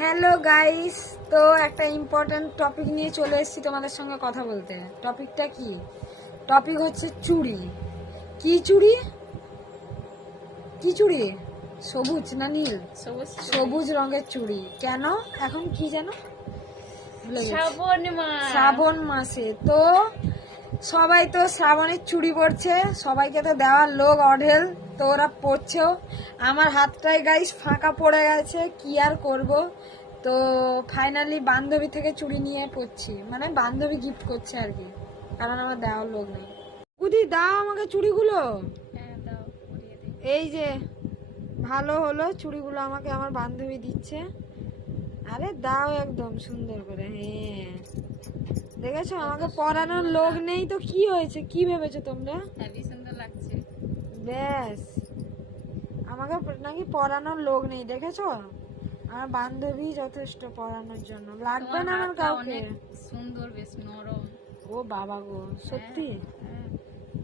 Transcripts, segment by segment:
Hello guys, তো একটা important topic নিয়ে চলে এসেছি তোমাদের সঙ্গে কথা বলতে। টপিকটা কি? টপিক হচ্ছে চুড়ি। কি চুড়ি? কি চুড়ি? সবুজ না নীল? সবুজ রঙের চুড়ি। কেন? এখন কি জানো? শ্রাবণ মাসে তো সবাই তো শ্রাবণের চুড়ি পরছে, সবাইকে তো দেওয়ার লোক অঢেল, তো ওরা পরছেও। আমার হাতটায় গাইস ফাঁকা পড়ে গেছে, কি আর করব। তো ফাইনালি বান্ধবী থেকে চুড়ি নিয়ে পরছি, মানে বান্ধবী গিফট করছে আর কি, কারণ আমার দেওয়ার লোক নেই। বুদ্ধি দাও আমাকে চুড়িগুলো। এই যে ভালো হলো, চুড়িগুলো আমাকে আমার বান্ধবী দিচ্ছে। আরে দাও একদম সুন্দর করে। হ্যাঁ দেখেছো, আমাকে পরানোর লোক নেই তো কি হয়েছে, কি ভেবেছো তোমরা? ব্যাস, আমাকে নাকি পরানোর লোক নেই, দেখেছো? আমার বান্ধবী যথেষ্ট পরানোর জন্য, লাগবে না আমার কাউকে। সুন্দর, বেশ নরম। ও বাবা গো, সত্যি?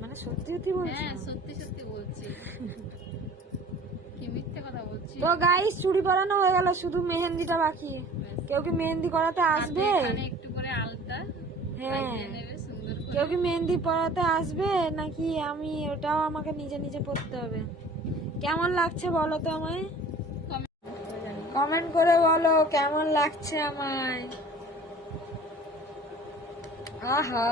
মানে সত্যি সত্যি বলছি? সত্যি সত্যি বলছি, কি মিথ্যে কথা বলছি? তো গাইস চুড়ি পরানো হয়ে গেল, শুধু মেহেন্দিটা বাকি। কেউ কি মেহেন্দি করাতে আসবে? একটু করে আলতা হ্যাঁ, নেবে সুন্দর করে। কেউ কি মেহেন্দি পরাতে আসবে নাকি আমি ওটাও আমাকে নিজে নিজে পরতে হবে? কেমন লাগছে বলো তো আমায়, কমেন্ট করে বলো কেমন লাগছে আমায়। আহা